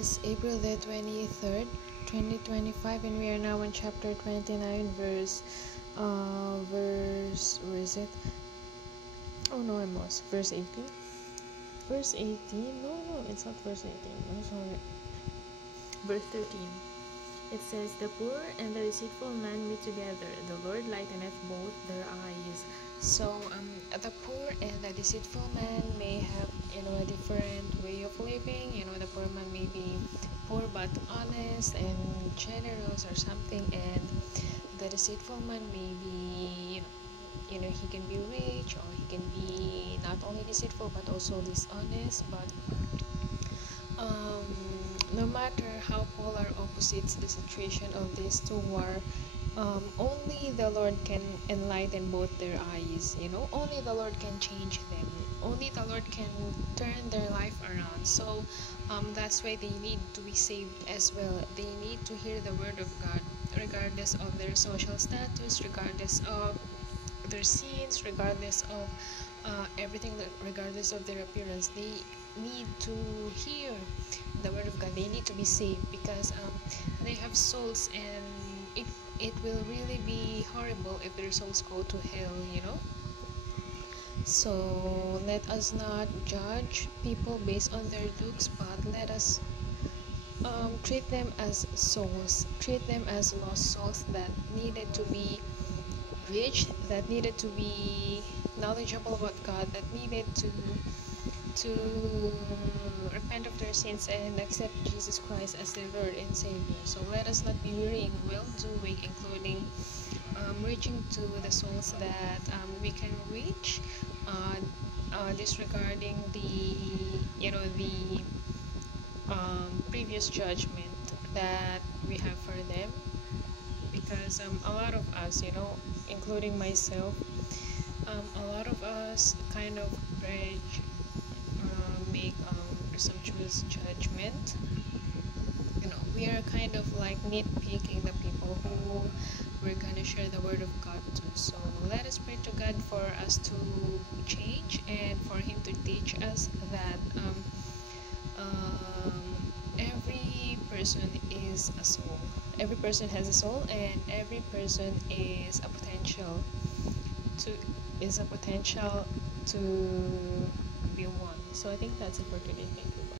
is April the 23rd, 2025, and we are now in chapter 29, where is it? Oh no, I'm lost. Verse 18. Verse 18? No, it's not verse 18. I'm sorry. Verse 13. It says, "The poor and the deceitful man meet together. The Lord lighteneth both their eyes." So, the poor and the deceitful man may have, a different way of living. The poor man may be poor but honest and generous or something, and the deceitful man may be, he can be rich, or he can be not only deceitful but also dishonest. But no matter how polar opposites the situation of these two are, only the Lord can enlighten both their eyes. Only the Lord can change them. Only the Lord can turn their life around. So that's why they need to be saved as well. They need to hear the word of God, regardless of their social status, regardless of their sins, regardless of everything, regardless of their appearance. They need to hear the word of God. They need to be saved, because they have souls, and it will really be horrible if their souls go to hell. So let us not judge people based on their looks, but let us treat them as souls, treat them as lost souls that needed to be reached, that needed to be knowledgeable about God, that needed to repent of their sins and accept Jesus Christ as their Lord and Savior. So let us not be weary in well-doing, including reaching to the souls that we can reach, disregarding the previous judgment that we have for them. Because a lot of us, including myself, a lot of us kind of make presumptuous judgment. We are kind of like nitpicking the people who we're gonna share the word of God to. So let us pray to God for us to change, and for Him to teach us that every person is a soul. Every person has a soul, and every person is a potential to be one. So I think that's it for today. Thank you.